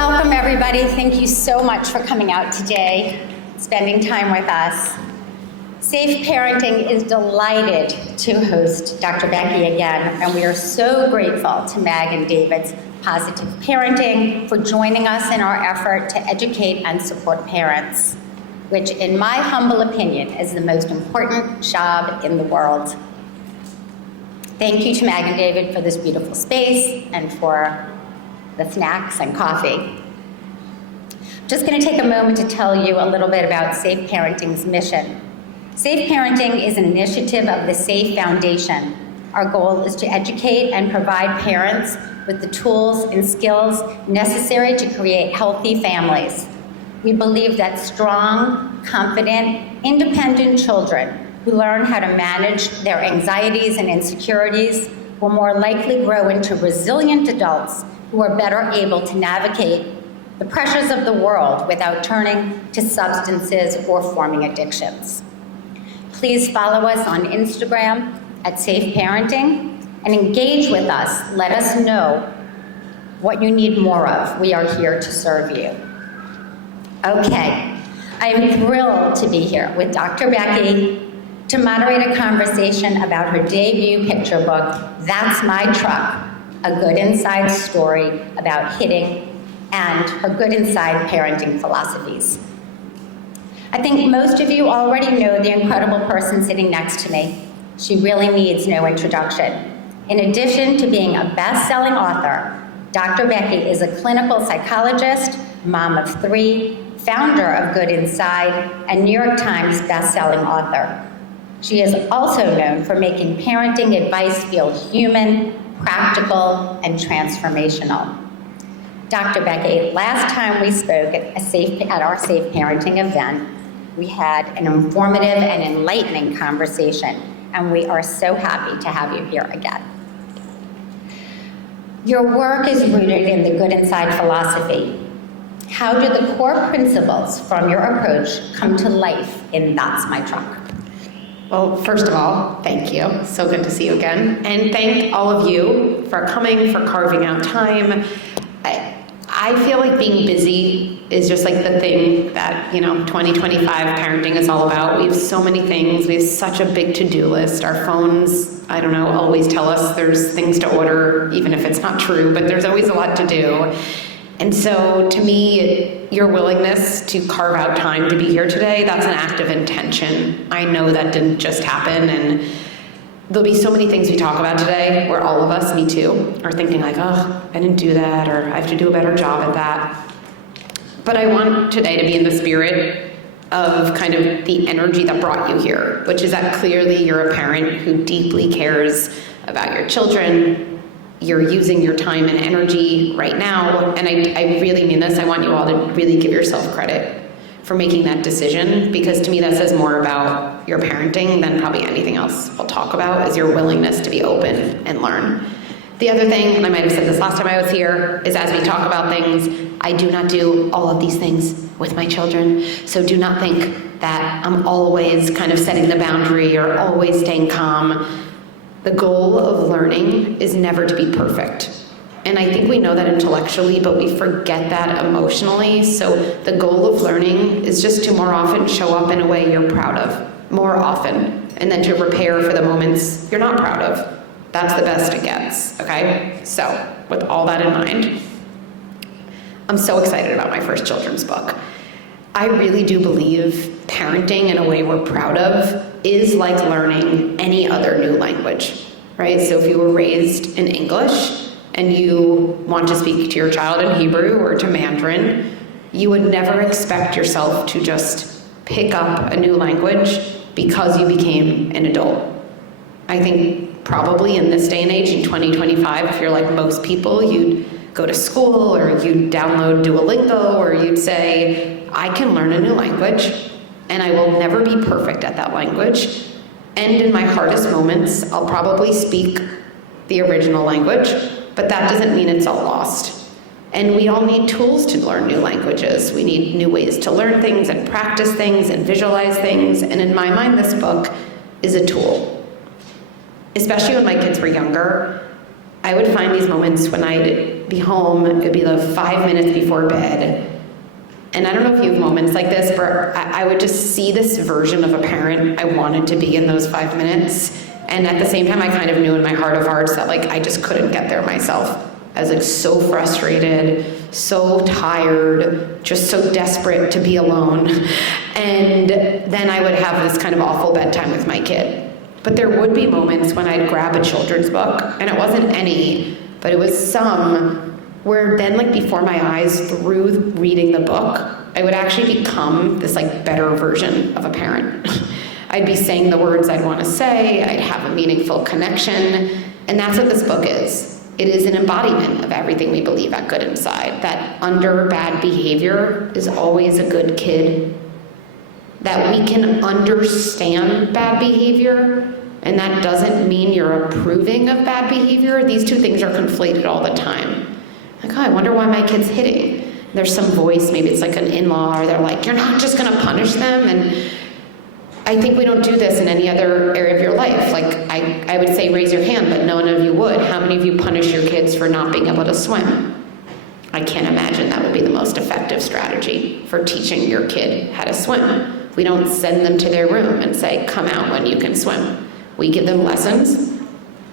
Welcome, everybody. Thank you so much for coming out today, spending time with us. Safe Parenting is delighted to host Dr. Becky again, and we are so grateful to Mag and David's Positive Parenting for joining us in our effort to educate and support parents, which, in my humble opinion, is the most important job in the world. Thank you to Mag and David for this beautiful space and for the snacks and coffee. I'm just going to take a moment to tell you a little bit about Safe Parenting's mission. Safe Parenting is an initiative of the SAFE Foundation. Our goal is to educate and provide parents with the tools and skills necessary to create healthy families. We believe that strong, confident, independent children who learn how to manage their anxieties and insecurities will more likely grow into resilient adults who are better able to navigate the pressures of the world without turning to substances or forming addictions. Please follow us on Instagram at Safe Parenting and engage with us. Let us know what you need more of. We are here to serve you. Okay, I am thrilled to be here with Dr. Becky to moderate a conversation about her debut picture book, That's My Truck, a Good Inside Story about hitting, and her Good Inside parenting philosophies. I think most of you already know the incredible person sitting next to me. She really needs no introduction. In addition to being a best-selling author, Dr. Becky is a clinical psychologist, mom of 3, founder of Good Inside, and New York Times best-selling author. She is also known for making parenting advice feel human, practical, and transformational. Dr. Becky, last time we spoke at our Safe Parenting event, we had an informative and enlightening conversation, and we are so happy to have you here again. Your work is rooted in the Good Inside philosophy. How do the core principles from your approach come to life in That's My Truck? Well, first of all, thank you. So good to see you again. And thank all of you for coming, for carving out time. I feel like being busy is just like the thing that, 2025 parenting is all about. We have so many things. We have such a big to-do list. Our phones, always tell us there's things to order, even if it's not true, but there's always a lot to do. And so to me, your willingness to carve out time to be here today, that's an act of intention. I know that didn't just happen, and there'll be so many things we talk about today where all of us, me too, are thinking like, oh, I didn't do that, or I have to do a better job at that. But I want today to be in the spirit of kind of the energy that brought you here, which is that clearly you're a parent who deeply cares about your children. You're using your time and energy right now, and I really mean this. I want you all to really give yourself credit for making that decision, because to me that says more about your parenting than probably anything else I'll talk about, is your willingness to be open and learn. The other thing, and I might have said this last time I was here, is as we talk about things, I do not do all of these things with my children, so do not think that I'm always kind of setting the boundary or always staying calm. The goal of learning is never to be perfect. And I think we know that intellectually, but we forget that emotionally. So the goal of learning is just to more often show up in a way you're proud of, more often, and then to prepare for the moments you're not proud of. That's the best it gets, okay? So with all that in mind, I'm so excited about my first children's book. I really do believe parenting in a way we're proud of is like learning any other new language, right? So if you were raised in English and you want to speak to your child in Hebrew or to Mandarin, you would never expect yourself to just pick up a new language because you became an adult. I think probably in this day and age, in 2025, if you're like most people, you'd go to school or you'd download Duolingo or you'd say, I can learn a new language and I will never be perfect at that language. And in my hardest moments, I'll probably speak the original language, but that doesn't mean it's all lost. And we all need tools to learn new languages. We need new ways to learn things and practice things and visualize things. And in my mind, this book is a tool. Especially when my kids were younger, I would find these moments when I'd be home, it would be like 5 minutes before bed. And I don't know if you have moments like this, where I would just see this version of a parent I wanted to be in those 5 minutes. And at the same time, I kind of knew in my heart of hearts that like I just couldn't get there myself. I was like so frustrated, so tired, just so desperate to be alone. And then I would have this kind of awful bedtime with my kid. But there would be moments when I'd grab a children's book, and it wasn't any, but it was some, where then like before my eyes, through reading the book, I would actually become this like better version of a parent. I'd be saying the words I'd want to say, I'd have a meaningful connection, and that's what this book is. It is an embodiment of everything we believe at Good Inside, that under bad behavior is always a good kid, that we can understand bad behavior, and that doesn't mean you're approving of bad behavior. These two things are conflated all the time. Like, oh, I wonder why my kid's hitting. There's some voice, maybe it's like an in-law, or they're like, you're not just gonna punish them, and I think we don't do this in any other area of your life. Like, I would say raise your hand, but none of you would. How many of you punish your kids for not being able to swim? I can't imagine that would be the most effective strategy for teaching your kid how to swim. We don't send them to their room and say, come out when you can swim. We give them lessons,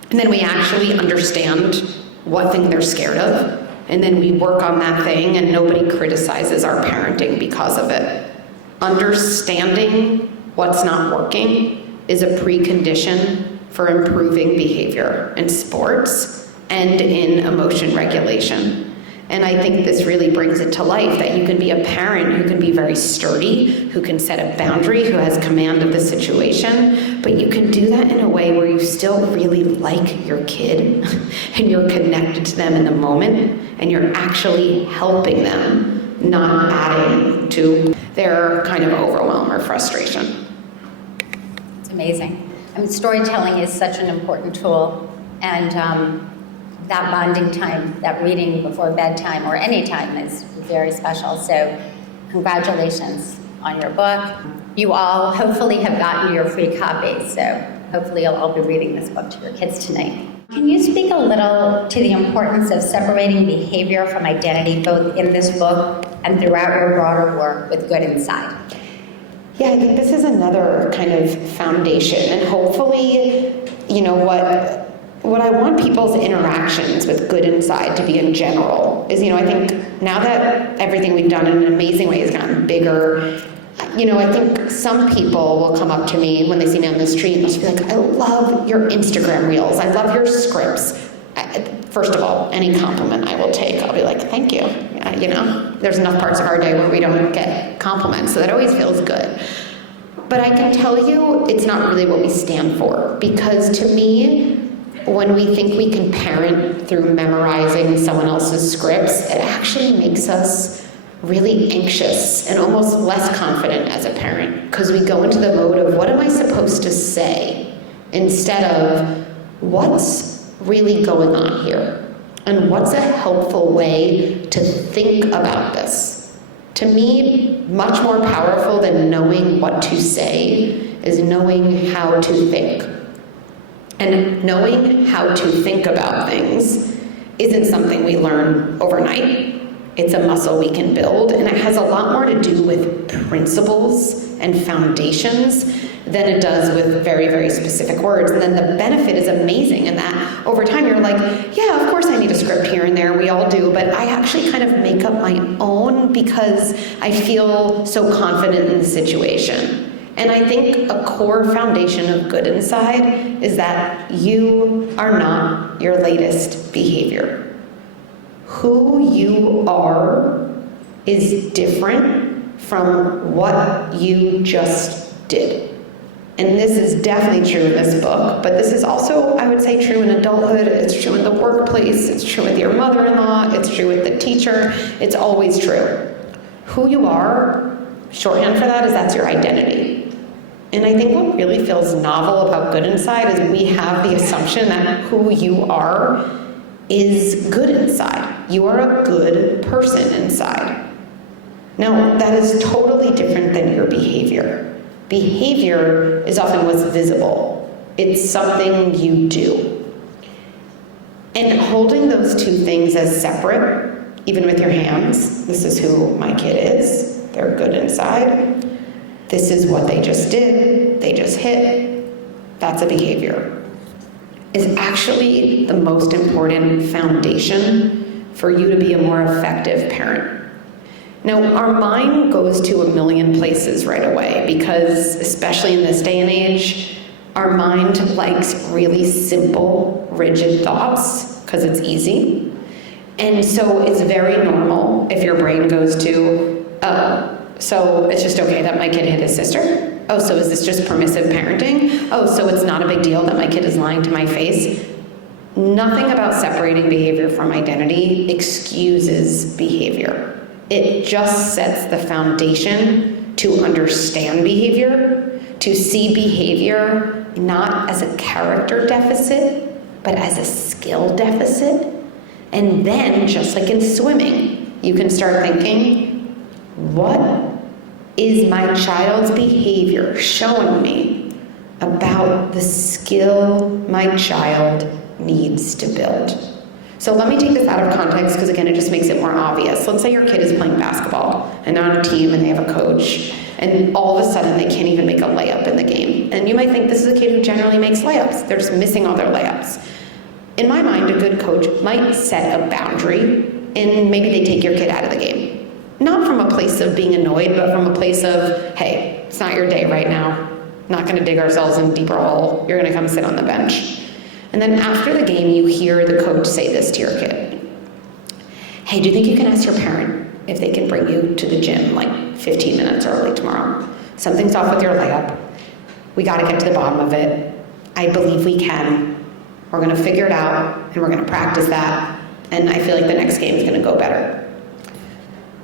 and then we actually understand what thing they're scared of, and then we work on that thing, and nobody criticizes our parenting because of it. Understanding what's not working is a precondition for improving behavior in sports and in emotion regulation. And I think this really brings it to life, that you can be a parent who can be very sturdy, who can set a boundary, who has command of the situation, but you can do that in a way where you still really like your kid and you're connected to them in the moment, and you're actually helping them, not adding to their kind of overwhelm or frustration. It's amazing. I mean, storytelling is such an important tool, and that bonding time, that reading before bedtime or any time is very special. So congratulations on your book. You all hopefully have gotten your free copy, so hopefully you'll all be reading this book to your kids tonight. Can you speak a little to the importance of separating behavior from identity, both in this book and throughout your broader work with Good Inside? Yeah, I think this is another kind of foundation, and hopefully, you know, what I want people's interactions with Good Inside to be in general is, you know, I think now that everything we've done in an amazing way has gotten bigger, you know, I think some people will come up to me when they see me on the street and they'll just be like, I love your Instagram reels, I love your scripts. First of all, any compliment I will take, I'll be like, thank you. You know, there's enough parts of our day where we don't get compliments, so that always feels good. But I can tell you it's not really what we stand for, because to me, when we think we can parent through memorizing someone else's scripts, it actually makes us really anxious and almost less confident as a parent, because we go into the mode of what am I supposed to say instead of what's really going on here and what's a helpful way to think about this. To me, much more powerful than knowing what to say is knowing how to think. And knowing how to think about things isn't something we learn overnight. It's a muscle we can build, and it has a lot more to do with principles and foundations than it does with very, very specific words. And then the benefit is amazing in that over time you're like, yeah, of course I need a script here and there, we all do, but I actually kind of make up my own because I feel so confident in the situation. And I think a core foundation of Good Inside is that you are not your latest behavior. Who you are is different from what you just did. And this is definitely true in this book, but this is also, I would say, true in adulthood. It's true in the workplace. It's true with your mother-in-law. It's true with the teacher. It's always true. Who you are, shorthand for that is that's your identity. And I think what really feels novel about Good Inside is we have the assumption that who you are is good inside. You are a good person inside. Now, that is totally different than your behavior. Behavior is often what's visible. It's something you do. And holding those two things as separate, even with your hands, this is who my kid is, they're good inside, this is what they just did, they just hit, that's a behavior, is actually the most important foundation for you to be a more effective parent. Now, our mind goes to a million places right away because, especially in this day and age, our mind likes really simple, rigid thoughts because it's easy. And so it's very normal if your brain goes to, oh, so it's just okay that my kid hit his sister? Oh, so is this just permissive parenting? Oh, so it's not a big deal that my kid is lying to my face? Nothing about separating behavior from identity excuses behavior. It just sets the foundation to understand behavior, to see behavior not as a character deficit, but as a skill deficit. And then, just like in swimming, you can start thinking, what is my child's behavior showing me about the skill my child needs to build? So let me take this out of context because, again, it just makes it more obvious. Let's say your kid is playing basketball and they're on a team and they have a coach, and all of a sudden they can't even make a layup in the game. And you might think this is a kid who generally makes layups. They're just missing all their layups. In my mind, a good coach might set a boundary and maybe they take your kid out of the game. Not from a place of being annoyed, but from a place of, hey, it's not your day right now. Not going to dig ourselves in a deeper hole. You're going to come sit on the bench. And then after the game, you hear the coach say this to your kid. Hey, do you think you can ask your parent if they can bring you to the gym like 15 minutes early tomorrow? Something's off with your layup. We got to get to the bottom of it. I believe we can. We're going to figure it out, and we're going to practice that. And I feel like the next game is going to go better.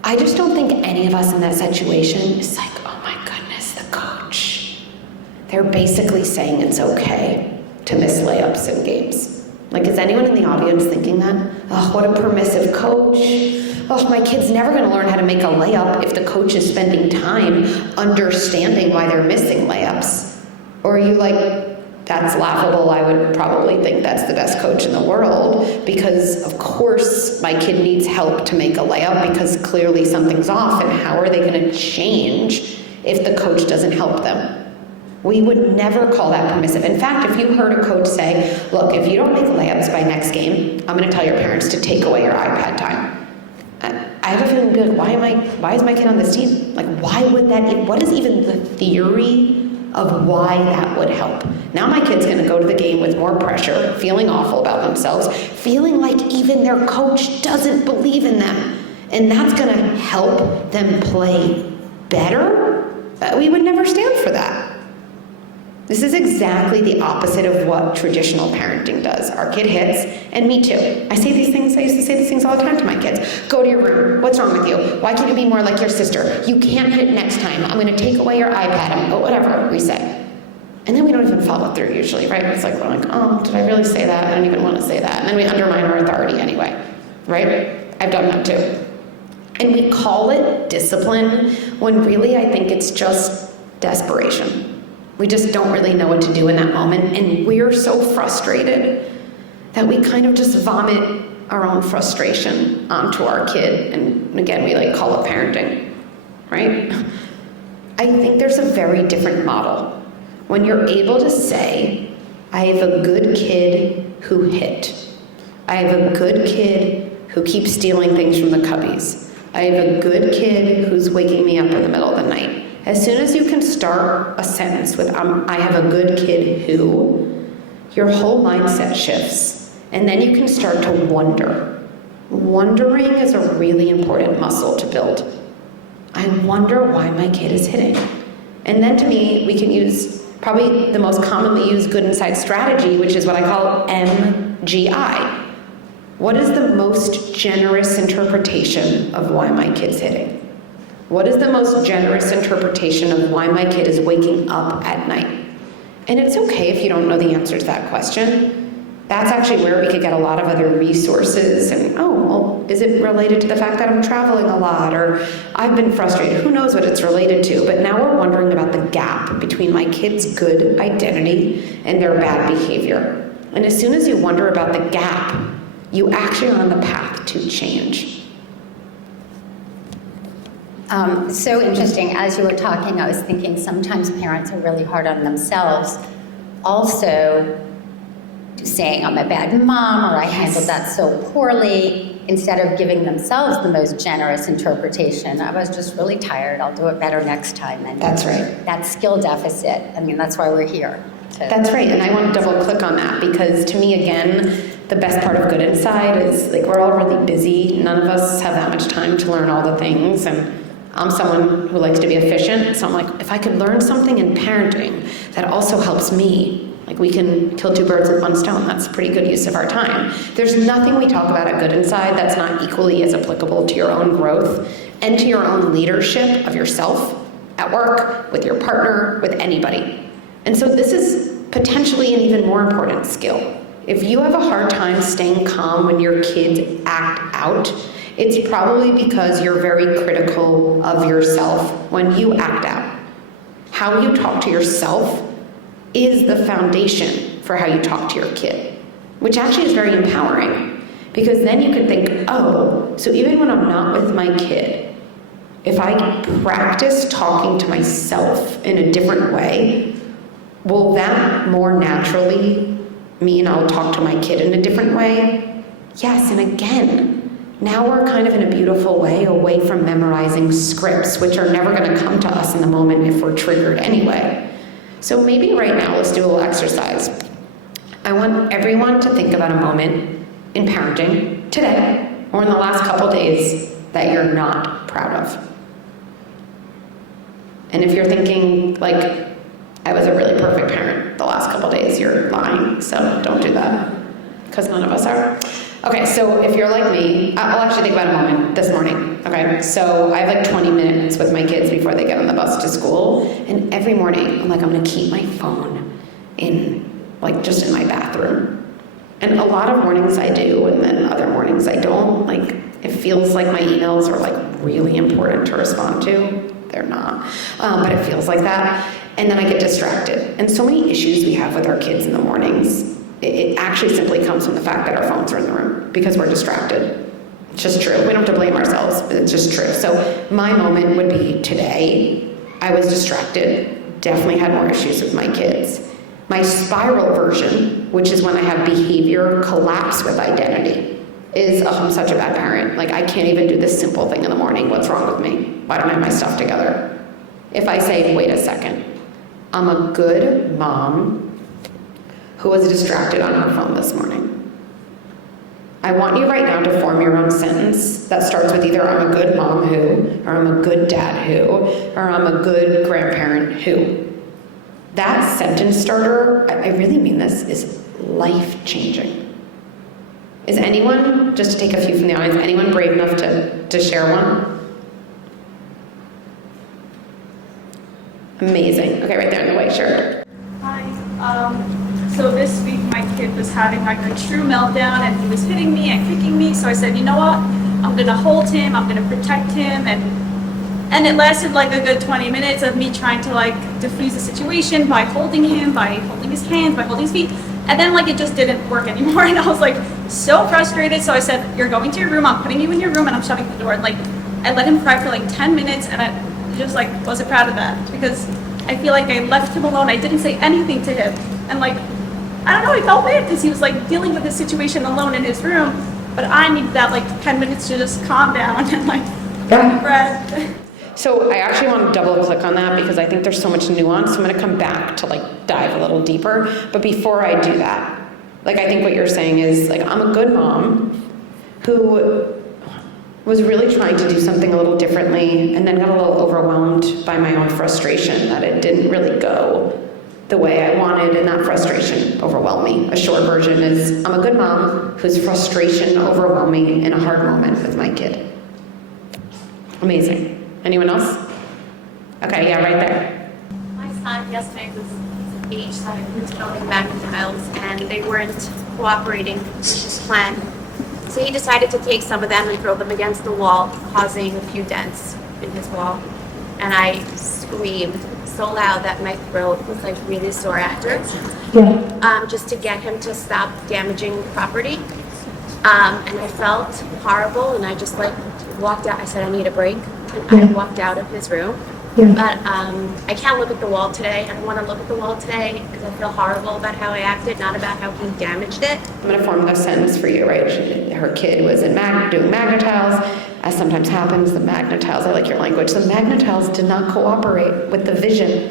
I just don't think any of us in that situation is like, oh my goodness, the coach. They're basically saying it's okay to miss layups in games. Like, is anyone in the audience thinking that? Oh, what a permissive coach. Oh, my kid's never going to learn how to make a layup if the coach is spending time understanding why they're missing layups. Or are you like, that's laughable, I would probably think that's the best coach in the world because, of course, my kid needs help to make a layup because clearly something's off, and how are they going to change if the coach doesn't help them? We would never call that permissive. In fact, if you heard a coach say, look, if you don't make layups by next game, I'm going to tell your parents to take away your iPad time. I have a feeling you'd be like, why is my kid on this team? Like, why would that, what is even the theory of why that would help? Now my kid's going to go to the game with more pressure, feeling awful about themselves, feeling like even their coach doesn't believe in them. And that's going to help them play better? We would never stand for that. This is exactly the opposite of what traditional parenting does. Our kid hits, and me too. I say these things, I used to say these things all the time to my kids. Go to your room. What's wrong with you? Why can't you be more like your sister? You can't hit next time. I'm going to take away your iPad. Whatever we say. And then we don't even follow through usually, right? It's like, we're like, oh, did I really say that? I don't even want to say that. And then we undermine our authority anyway, right? I've done that too. And we call it discipline when really I think it's just desperation. We just don't really know what to do in that moment, and we're so frustrated that we kind of just vomit our own frustration onto our kid, and again, we like call it parenting, right? I think there's a very different model. When you're able to say, I have a good kid who hit. I have a good kid who keeps stealing things from the cubbies. I have a good kid who's waking me up in the middle of the night. As soon as you can start a sentence with, I have a good kid who, your whole mindset shifts. And then you can start to wonder. Wondering is a really important muscle to build. I wonder why my kid is hitting. And then to me, we can use probably the most commonly used good inside strategy, which is what I call MGI. What is the most generous interpretation of why my kid's hitting? What is the most generous interpretation of why my kid is waking up at night? And it's okay if you don't know the answer to that question. That's actually where we could get a lot of other resources and, oh, well, is it related to the fact that I'm traveling a lot or I've been frustrated? Who knows what it's related to? But now we're wondering about the gap between my kid's good identity and their bad behavior. And as soon as you wonder about the gap, you actually are on the path to change. So interesting. As you were talking, I was thinking sometimes parents are really hard on themselves. Also, saying I'm a bad mom or I handled that so poorly, instead of giving themselves the most generous interpretation. I was just really tired. I'll do it better next time. And That's right. that skill deficit. I mean, that's why we're here. That's right, and I want to double click on that because to me, again, the best part of Good Inside is like we're all really busy. None of us have that much time to learn all the things, and I'm someone who likes to be efficient, so I'm like, if I could learn something in parenting that also helps me, like we can kill two birds with one stone. That's a pretty good use of our time. There's nothing we talk about at Good Inside that's not equally as applicable to your own growth and to your own leadership of yourself at work, with your partner, with anybody. And so this is potentially an even more important skill. If you have a hard time staying calm when your kids act out, it's probably because you're very critical of yourself when you act out. How you talk to yourself is the foundation for how you talk to your kid, which actually is very empowering because then you can think, oh, so even when I'm not with my kid, if I practice talking to myself in a different way, will that more naturally mean I'll talk to my kid in a different way? Yes, and again, now we're kind of in a beautiful way away from memorizing scripts, which are never going to come to us in the moment if we're triggered anyway. So maybe right now, let's do a little exercise. I want everyone to think about a moment in parenting today or in the last couple days that you're not proud of. And if you're thinking, like, I was a really perfect parent the last couple days, you're lying, so don't do that, because none of us are. Okay, so if you're like me, I'll actually think about a moment this morning, okay? So I have like 20 minutes with my kids before they get on the bus to school, and every morning I'm like, I'm gonna keep my phone in, like just in my bathroom. And a lot of mornings I do, and then other mornings I don't. Like, it feels like my emails are like really important to respond to. They're not, but it feels like that. And then I get distracted. And so many issues we have with our kids in the mornings, it actually simply comes from the fact that our phones are in the room because we're distracted. It's just true. We don't have to blame ourselves, but it's just true. So my moment would be today. I was distracted, definitely had more issues with my kids. My spiral version, which is when I have behavior collapse with identity, is, oh, I'm such a bad parent. Like, I can't even do this simple thing in the morning. What's wrong with me? Why don't I have my stuff together? If I say, wait a second, I'm a good mom who was distracted on her phone this morning. I want you right now to form your own sentence that starts with either I'm a good mom who, or I'm a good dad who, or I'm a good grandparent who. That sentence starter, I really mean this, is life-changing. Is anyone, just to take a few from the audience, anyone brave enough to share one? Amazing. Okay, right there in the white shirt. Hi. So this week my kid was having like a true meltdown and he was hitting me and kicking me. So I said, you know what? I'm gonna hold him. I'm gonna protect him. And it lasted like a good 20 minutes of me trying to like diffuse the situation by holding him, by holding his hands, by holding his feet. And then like it just didn't work anymore. And I was like so frustrated. So I said, you're going to your room. I'm putting you in your room and I'm shutting the door. And like I let him cry for like 10 minutes and I just like wasn't proud of that because I feel like I left him alone. I didn't say anything to him. And like, I don't know, I felt bad because he was like dealing with his situation alone in his room. But I needed that like 10 minutes to just calm down and like breath. So I actually want to double click on that because I think there's so much nuance. So I'm going to come back to like dive a little deeper. But before I do that, like I think what you're saying is like I'm a good mom who was really trying to do something a little differently and then got a little overwhelmed by my own frustration that it didn't really go the way I wanted, and that frustration overwhelmed me. A short version is I'm a good mom whose frustration overwhelmed me in a hard moment with my kid. Amazing. Anyone else? Okay, yeah, right there. My son yesterday was age 7, he was going back in the house and they weren't cooperating with his plan. So he decided to take some of them and throw them against the wall, causing a few dents in his wall. And I screamed so loud that my throat was like really sore after. Just to get him to stop damaging property. And I felt horrible, and I just like walked out. I said, I need a break. And I walked out of his room. But I can't look at the wall today. I don't want to look at the wall today because I feel horrible about how I acted, not about how he damaged it. I'm going to form the sentence for you, right? Her kid was doing Magna-Tiles. As sometimes happens, the Magna-Tiles, I like your language, the Magna-Tiles did not cooperate with the vision.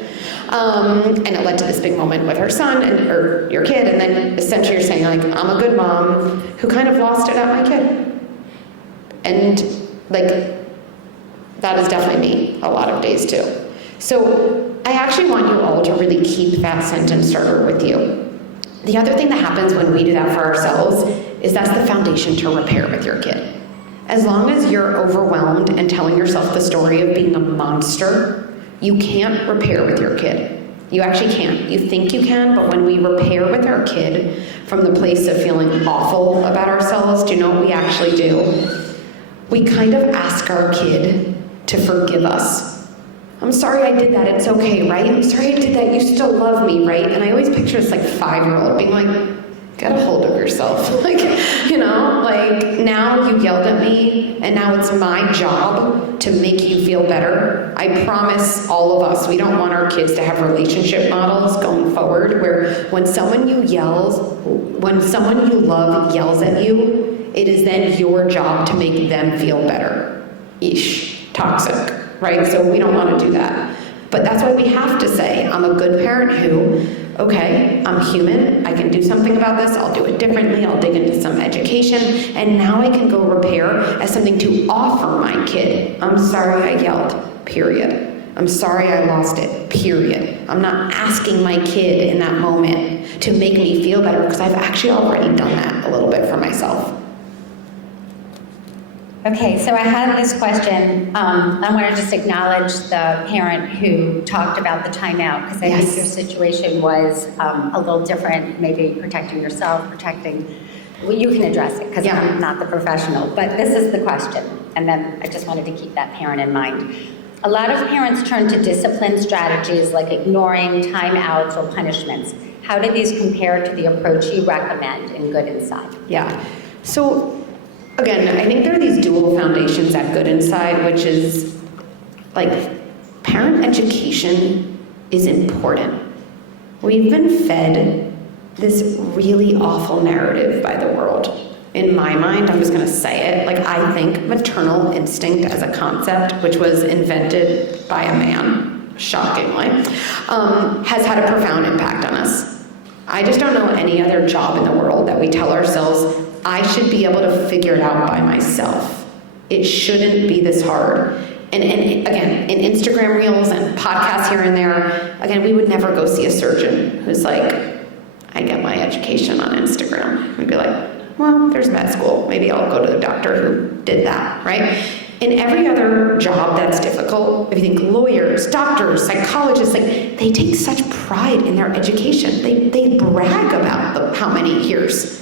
And it led to this big moment with her son, or your kid, and then essentially you're saying, like, I'm a good mom who kind of lost it at my kid. And, like, that is definitely me a lot of days too. So I actually want you all to really keep that sentence starter with you. The other thing that happens when we do that for ourselves is that's the foundation to repair with your kid. As long as you're overwhelmed and telling yourself the story of being a monster, you can't repair with your kid. You actually can't. You think you can, but when we repair with our kid from the place of feeling awful about ourselves, do you know what we actually do? We kind of ask our kid to forgive us. I'm sorry I did that, it's okay, right? I'm sorry I did that, you still love me, right? And I always picture this like 5-year-old being like, get a hold of yourself. Like, you know, like now you yelled at me and now it's my job to make you feel better. I promise all of us, we don't want our kids to have relationship models going forward where when someone you love yells at you, it is then your job to make them feel better. Toxic, right? So we don't want to do that. But that's why we have to say, I'm a good parent who, okay, I'm human, I can do something about this, I'll do it differently, I'll dig into some education, and now I can go repair as something to offer my kid. I'm sorry I yelled, period. I'm sorry I lost it, period. I'm not asking my kid in that moment to make me feel better because I've actually already done that a little bit for myself. Okay, so I had this question. I want to just acknowledge the parent who talked about the timeout, because I think your situation was a little different, maybe protecting yourself, well, you can address it, because I'm not the professional, but this is the question, and then I just wanted to keep that parent in mind. A lot of parents turn to discipline strategies like ignoring timeouts or punishments. How do these compare to the approach you recommend in Good Inside? Yeah, so again, I think there are these dual foundations at Good Inside, which is like parent education is important. We've been fed this really awful narrative by the world. In my mind, I'm just going to say it, like I think maternal instinct as a concept, which was invented by a man, shockingly, has had a profound impact on us. I just don't know any other job in the world that we tell ourselves, I should be able to figure it out by myself. It shouldn't be this hard. And again, in Instagram reels and podcasts here and there, again, we would never go see a surgeon who's like, I get my education on Instagram. We'd be like, well, there's med school. Maybe I'll go to the doctor who did that, right? In every other job that's difficult, if you think lawyers, doctors, psychologists, like they take such pride in their education. They brag about how many years.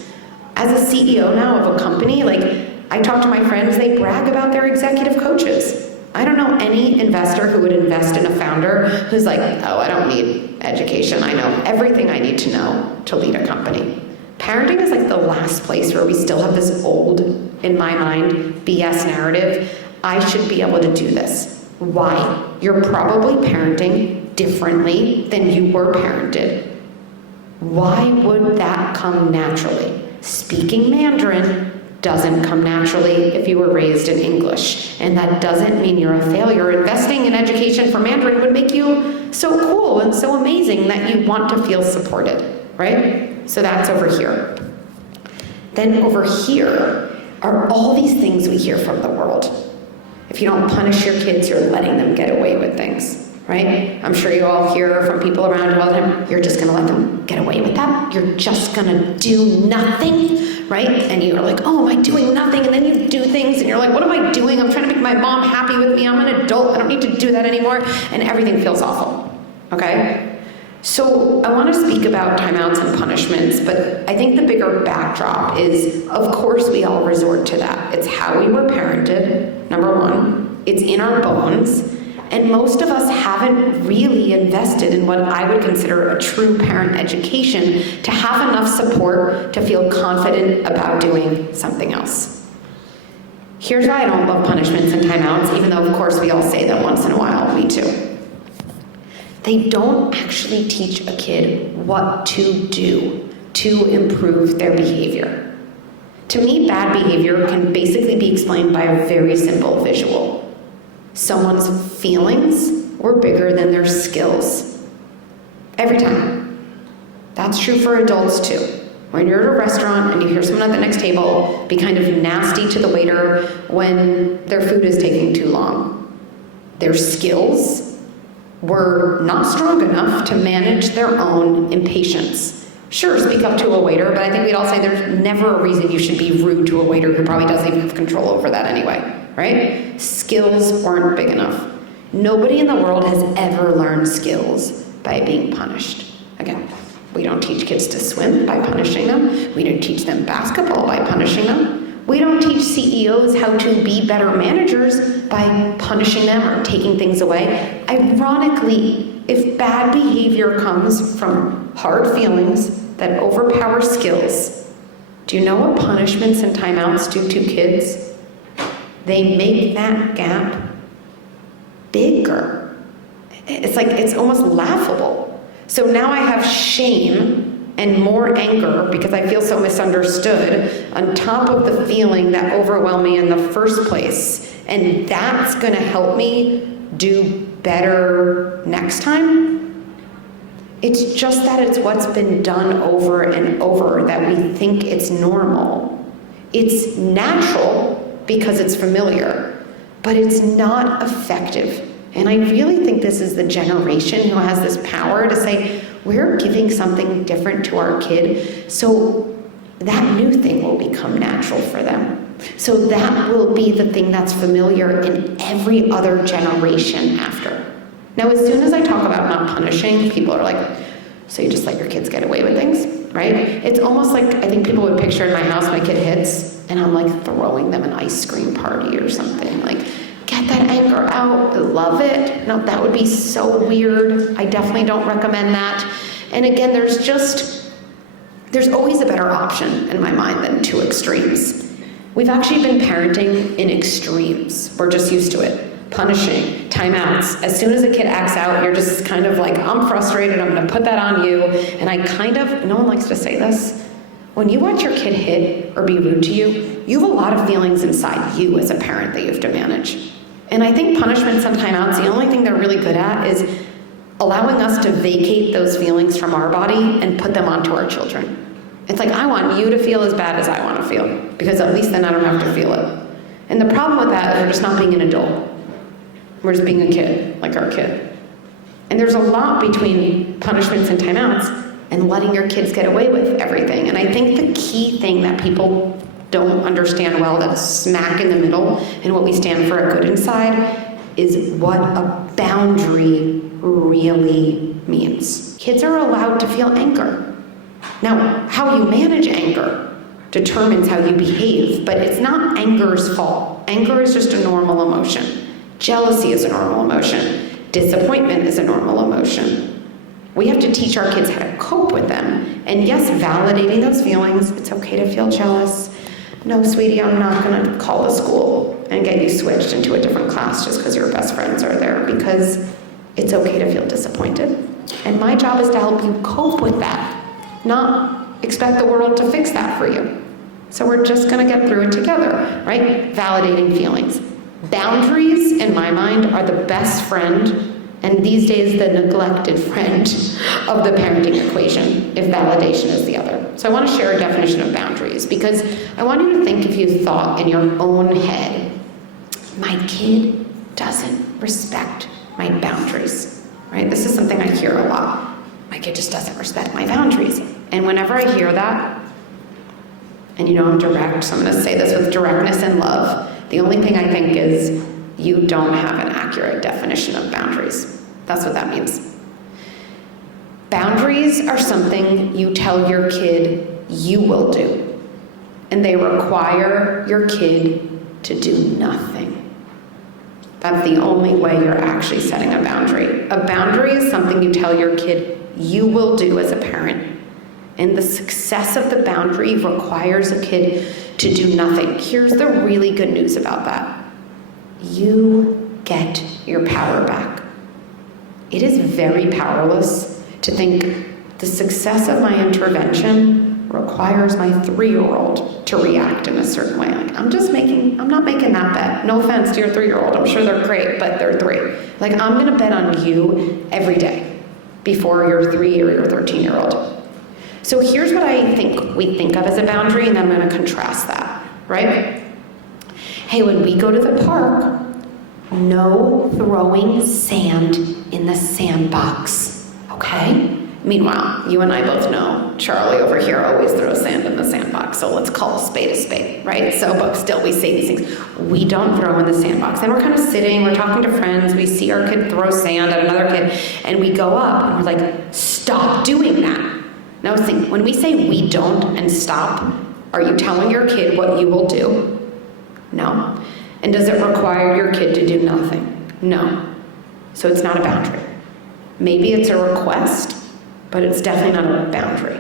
As a CEO now of a company, like I talk to my friends, they brag about their executive coaches. I don't know any investor who would invest in a founder who's like, oh, I don't need education. I know everything I need to know to lead a company. Parenting is like the last place where we still have this old, in my mind, BS narrative. I should be able to do this. Why? You're probably parenting differently than you were parented. Why would that come naturally? Speaking Mandarin doesn't come naturally if you were raised in English. And that doesn't mean you're a failure. Investing in education for Mandarin would make you so cool and so amazing that you want to feel supported, right? So that's over here. Then over here are all these things we hear from the world. If you don't punish your kids, you're letting them get away with things, right? I'm sure you all hear from people around you all the time, you're just gonna let them get away with that? You're just gonna do nothing, right? And you're like, oh, am I doing nothing? And then you do things and you're like, what am I doing? I'm trying to make my mom happy with me. I'm an adult, I don't need to do that anymore. And everything feels awful, okay? So I want to speak about timeouts and punishments, but I think the bigger backdrop is, of course, we all resort to that. It's how we were parented, number one. It's in our bones. And most of us haven't really invested in what I would consider a true parent education to have enough support to feel confident about doing something else. Here's why I don't love punishments and timeouts, even though of course we all say them once in a while, me too. They don't actually teach a kid what to do to improve their behavior. To me, bad behavior can basically be explained by a very simple visual. Someone's feelings were bigger than their skills. Every time. That's true for adults too. When you're at a restaurant and you hear someone at the next table be kind of nasty to the waiter when their food is taking too long, their skills were not strong enough to manage their own impatience. Sure, speak up to a waiter, but I think we'd all say there's never a reason you should be rude to a waiter who probably doesn't even have control over that anyway, right? Skills weren't big enough. Nobody in the world has ever learned skills by being punished. Again, we don't teach kids to swim by punishing them. We don't teach them basketball by punishing them. We don't teach CEOs how to be better managers by punishing them or taking things away. Ironically, if bad behavior comes from hard feelings that overpower skills, do you know what punishments and timeouts do to kids? They make that gap bigger. It's almost laughable. So now I have shame and more anger because I feel so misunderstood on top of the feeling that overwhelmed me in the first place. And that's gonna help me do better next time. It's just that it's what's been done over and over that we think it's normal. It's natural because it's familiar, but it's not effective. And I really think this is the generation who has this power to say, we're giving something different to our kid, so that new thing will become natural for them. So that will be the thing that's familiar in every other generation after. Now, as soon as I talk about not punishing, people are like, so you just let your kids get away with things, right? It's almost like I think people would picture in my house my kid hits, and I'm like throwing them an ice cream party or something. Like, get that anger out, love it. No, that would be so weird. I definitely don't recommend that. And again, there's always a better option in my mind than two extremes. We've actually been parenting in extremes. We're just used to it. Punishing, timeouts. As soon as a kid acts out, you're just kind of like, I'm frustrated, I'm gonna put that on you. And I no one likes to say this. When you watch your kid hit or be rude to you, you have a lot of feelings inside you as a parent that you have to manage. And I think punishments and timeouts, the only thing they're really good at is allowing us to vacate those feelings from our body and put them onto our children. It's like, I want you to feel as bad as I want to feel, because at least then I don't have to feel it. And the problem with that is we're just not being an adult. We're just being a kid, like our kid. And there's a lot between punishments and timeouts and letting your kids get away with everything. And I think the key thing that people don't understand well, that's smack in the middle, and what we stand for at Good Inside, is what a boundary really means. Kids are allowed to feel anger. Now, how you manage anger determines how you behave, but it's not anger's fault. Anger is just a normal emotion. Jealousy is a normal emotion. Disappointment is a normal emotion. We have to teach our kids how to cope with them. And yes, validating those feelings. It's okay to feel jealous. No, sweetie, I'm not going to call the school and get you switched into a different class just because your best friends are there, because it's okay to feel disappointed. And my job is to help you cope with that, not expect the world to fix that for you. So we're just going to get through it together, right? Validating feelings. Boundaries, in my mind, are the best friend, and these days the neglected friend of the parenting equation, if validation is the other. So I want to share a definition of boundaries, because I want you to think, if you thought in your own head, my kid doesn't respect my boundaries, right? This is something I hear a lot. My kid just doesn't respect my boundaries. And whenever I hear that, and you know I'm direct, so I'm going to say this with directness and love, the only thing I think is you don't have an accurate definition of boundaries. That's what that means. Boundaries are something you tell your kid you will do, and they require your kid to do nothing. That's the only way you're actually setting a boundary. A boundary is something you tell your kid you will do as a parent. And the success of the boundary requires a kid to do nothing. Here's the really good news about that. You get your power back. It is very powerless to think the success of my intervention requires my 3-year-old to react in a certain way. Like, I'm not making that bet. No offense to your 3-year-old. I'm sure they're great, but they're 3. Like, I'm gonna bet on you every day before your 3 or your 13-year-old. So here's what I think we think of as a boundary, and then I'm gonna contrast that, right? Hey, when we go to the park, no throwing sand in the sandbox, okay? Meanwhile, you and I both know Charlie over here always throws sand in the sandbox, so let's call a spade, right? So, but still we say these things. We don't throw in the sandbox. And we're kind of sitting, we're talking to friends, we see our kid throw sand at another kid, and we go up and we're like, stop doing that. Now think, when we say we don't and stop, are you telling your kid what you will do? No. And does it require your kid to do nothing? No. So it's not a boundary. Maybe it's a request, but it's definitely not a boundary.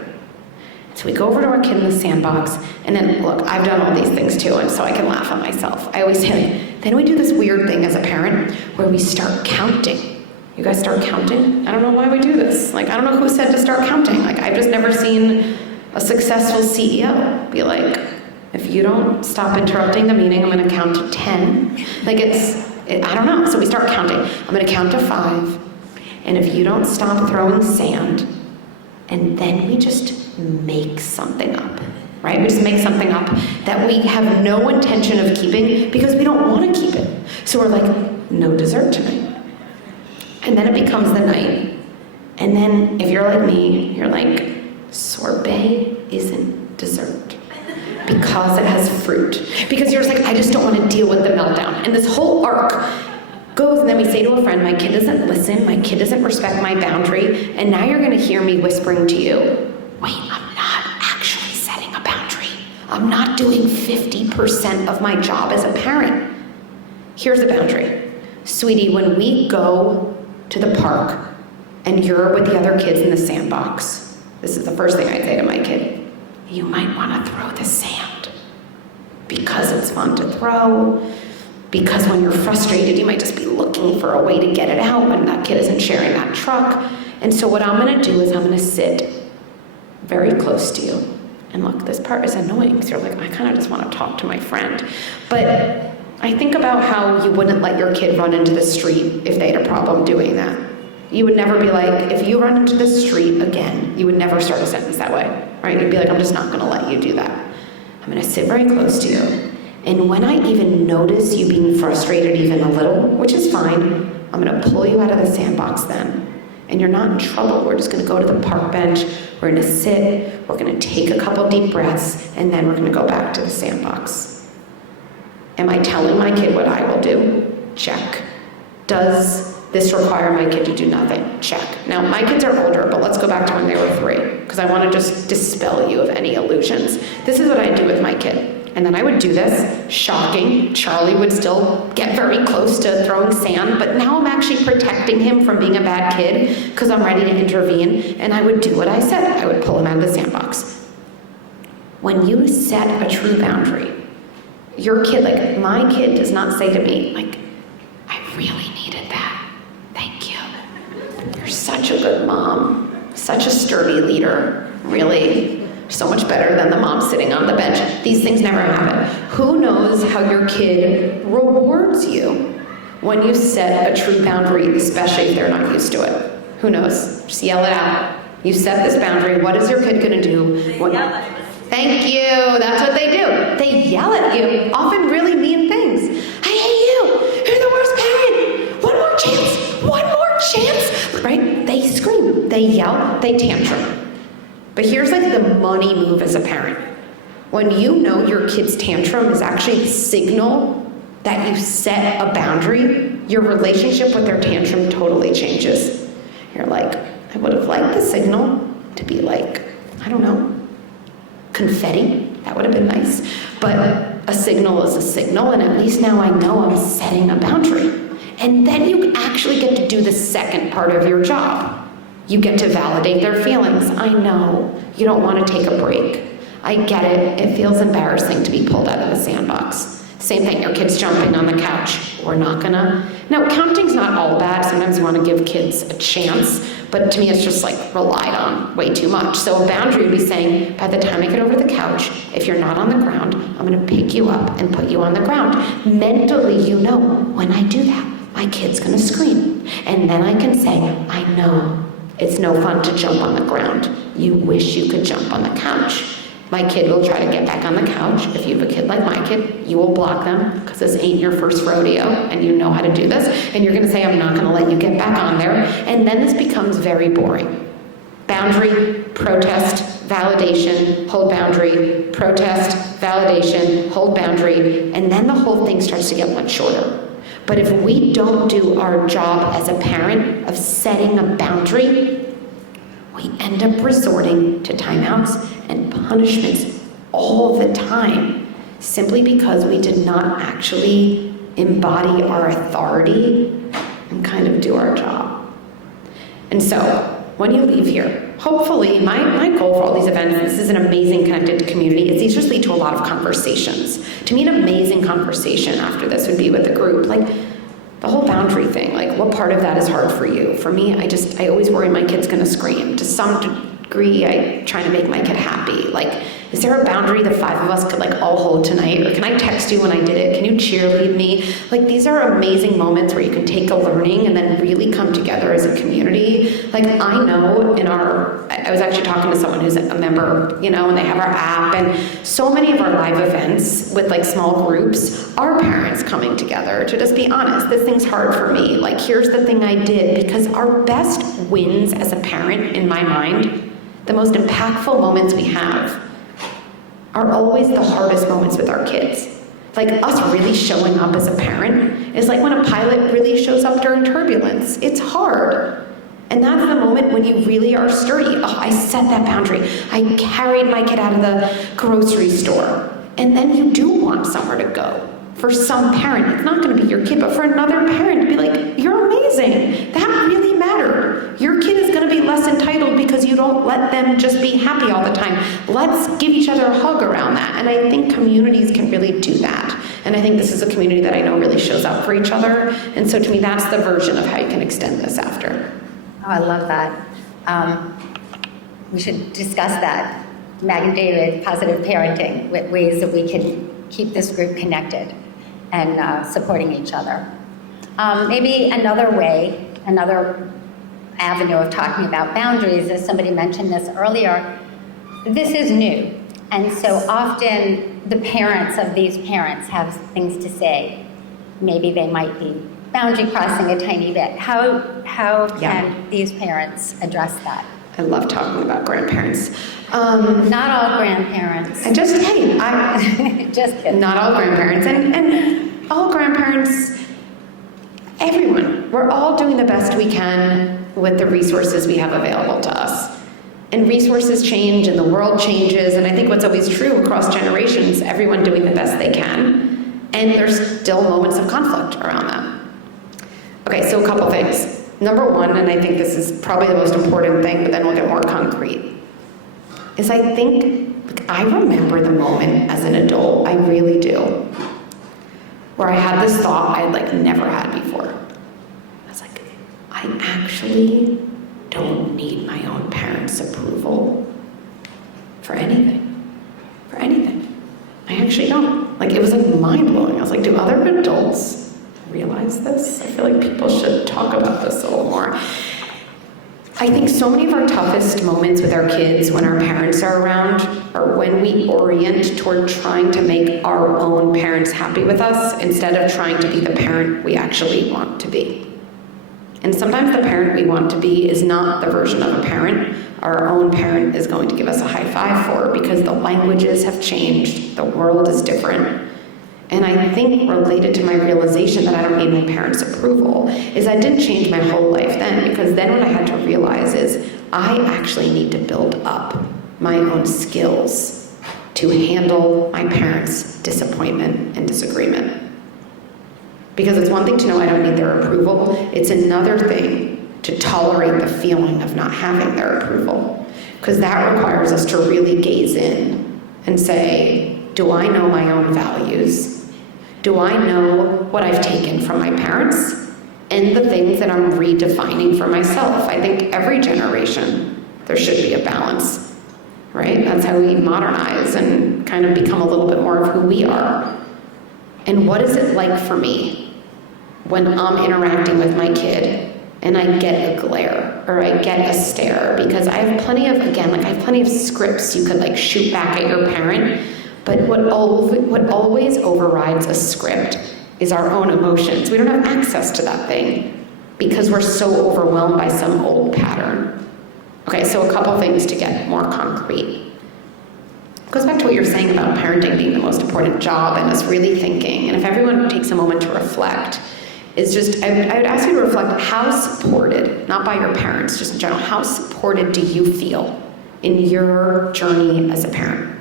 So we go over to our kid in the sandbox, and then, look, I've done all these things too, and so I can laugh at myself. I always say, then we do this weird thing as a parent where we start counting. You guys start counting? I don't know why we do this. Like, I don't know who said to start counting. Like, I've just never seen a successful CEO be like, if you don't stop interrupting the meeting, I'm gonna count to 10. Like, I don't know. So we start counting. I'm gonna count to 5. And if you don't stop throwing sand, and then we just make something up, right? We just make something up that we have no intention of keeping because we don't want to keep it. So we're like, no dessert tonight. And then it becomes the night. And then if you're like me, you're like, sorbet isn't dessert because it has fruit. Because you're just like, I just don't want to deal with the meltdown. And this whole arc goes, and then we say to a friend, my kid doesn't listen, my kid doesn't respect my boundary, and now you're gonna hear me whispering to you, wait, I'm not actually setting a boundary. I'm not doing 50% of my job as a parent. Here's a boundary. Sweetie, when we go to the park and you're with the other kids in the sandbox, this is the first thing I say to my kid, you might wanna throw the sand because it's fun to throw, because when you're frustrated, you might just be looking for a way to get it out when that kid isn't sharing that truck. And so what I'm gonna do is I'm gonna sit very close to you. And look, this part is annoying because you're like, I kind of just want to talk to my friend. But I think about how you wouldn't let your kid run into the street if they had a problem doing that. You would never be like, if you run into the street again, you would never start a sentence that way, right? You'd be like, I'm just not gonna let you do that. I'm gonna sit very close to you. And when I even notice you being frustrated even a little, which is fine, I'm gonna pull you out of the sandbox then. And you're not in trouble. We're just gonna go to the park bench, we're gonna sit, we're gonna take a couple deep breaths, and then we're gonna go back to the sandbox. Am I telling my kid what I will do? Check. Does this require my kid to do nothing? Check. Now, my kids are older, but let's go back to when they were 3, because I wanna just dispel you of any illusions. This is what I do with my kid. And then I would do this, shocking. Charlie would still get very close to throwing sand, but now I'm actually protecting him from being a bad kid because I'm ready to intervene, and I would do what I said. I would pull him out of the sandbox. When you set a true boundary, your kid, like my kid does not say to me, like, I really needed that. Thank you. You're such a good mom, such a sturdy leader, really. So much better than the mom sitting on the bench. These things never happen. Who knows how your kid rewards you when you set a true boundary, especially if they're not used to it? Who knows? Just yell it out. You set this boundary. What is your kid gonna do? Thank you. That's what they do. They yell at you, often really mean things. I hate you. You're the worst parent. One more chance. One more chance. Right? They scream. They yell. They tantrum. But here's like the money move as a parent. When you know your kid's tantrum is actually a signal that you set a boundary, your relationship with their tantrum totally changes. You're like, I would have liked the signal to be like, I don't know, confetti. That would have been nice. But a signal is a signal, and at least now I know I'm setting a boundary. And then you actually get to do the second part of your job. You get to validate their feelings. I know you don't want to take a break. I get it. It feels embarrassing to be pulled out of the sandbox. Same thing, your kid's jumping on the couch. We're not gonna. Now, counting's not all bad. Sometimes you want to give kids a chance, but to me, it's just like relied on way too much. So a boundary would be saying, by the time I get over the couch, if you're not on the ground, I'm gonna pick you up and put you on the ground. Mentally, you know, when I do that, my kid's gonna scream. And then I can say, I know it's no fun to jump on the ground. You wish you could jump on the couch. My kid will try to get back on the couch. If you have a kid like my kid, you will block them because this ain't your first rodeo and you know how to do this. And you're gonna say, I'm not gonna let you get back on there. And then this becomes very boring. Boundary, protest, validation, hold boundary, protest, validation, hold boundary, and then the whole thing starts to get much shorter. But if we don't do our job as a parent of setting a boundary, we end up resorting to timeouts and punishments all the time, simply because we did not actually embody our authority and kind of do our job. And so, when you leave here, hopefully, my goal for all these events, this is an amazing connected community, is these just lead to a lot of conversations. To me, an amazing conversation after this would be with the group, like, the whole boundary thing, like what part of that is hard for you? For me, I always worry my kid's gonna scream. To some degree, I try to make my kid happy. Like, is there a boundary the 5 of us could like all hold tonight? Or can I text you when I did it? Can you cheerlead me? Like, these are amazing moments where you can take a learning and then really come together as a community. Like, I know I was actually talking to someone who's a member, you know, and they have our app, and so many of our live events with like small groups are parents coming together to just be honest, this thing's hard for me. Like, here's the thing I did, because our best wins as a parent, in my mind, the most impactful moments we have are always the hardest moments with our kids. Like, us really showing up as a parent is like when a pilot really shows up during turbulence. It's hard. And that's the moment when you really are sturdy. Oh, I set that boundary. I carried my kid out of the grocery store. And then you do want somewhere to go. For some parent, it's not gonna be your kid, but for another parent, be like, you're amazing. That really mattered. Your kid is gonna be less entitled because you don't let them just be happy all the time. Let's give each other a hug around that. And I think communities can really do that. And I think this is a community that I know really shows up for each other. And so to me, that's the version of how you can extend this after. Oh, I love that. We should discuss that. Mag and David, positive parenting, with ways that we can keep this group connected and supporting each other. Maybe another way, another avenue of talking about boundaries, as somebody mentioned this earlier, this is new. And so often the parents of these parents have things to say. Maybe they might be boundary crossing a tiny bit. How can these parents address that? I love talking about grandparents. Not all grandparents. Just kidding. Just kidding. Not all grandparents. And all grandparents, everyone, we're all doing the best we can with the resources we have available to us. And resources change and the world changes. And I think what's always true across generations, everyone doing the best they can. And there's still moments of conflict around that. Okay, so a couple things. Number one, and I think this is probably the most important thing, but then we'll get more concrete, is I think, like, I remember the moment as an adult, I really do, where I had this thought I had never had before. I was like, I actually don't need my own parents' approval for anything. For anything. I actually don't. Like, it was mind-blowing. I was like, do other adults realize this? I feel like people should talk about this a little more. I think so many of our toughest moments with our kids when our parents are around are when we orient toward trying to make our own parents happy with us instead of trying to be the parent we actually want to be. And sometimes the parent we want to be is not the version of a parent our own parent is going to give us a high five for, because the languages have changed, the world is different. And I think related to my realization that I don't need my parents' approval is I didn't change my whole life then, because then what I had to realize is I actually need to build up my own skills to handle my parents' disappointment and disagreement. Because it's one thing to know I don't need their approval. It's another thing to tolerate the feeling of not having their approval. Because that requires us to really gaze in and say, do I know my own values? Do I know what I've taken from my parents and the things that I'm redefining for myself? I think every generation, there should be a balance, right? That's how we modernize and kind of become a little bit more of who we are. And what is it like for me when I'm interacting with my kid and I get a glare or I get a stare? Because I have plenty of scripts you could shoot back at your parent, but what always overrides a script is our own emotions. We don't have access to that thing because we're so overwhelmed by some old pattern. Okay, so a couple things to get more concrete. It goes back to what you're saying about parenting being the most important job and us really thinking, and if everyone takes a moment to reflect, is just, I would ask you to reflect how supported, not by your parents, just in general, how supported do you feel in your journey as a parent?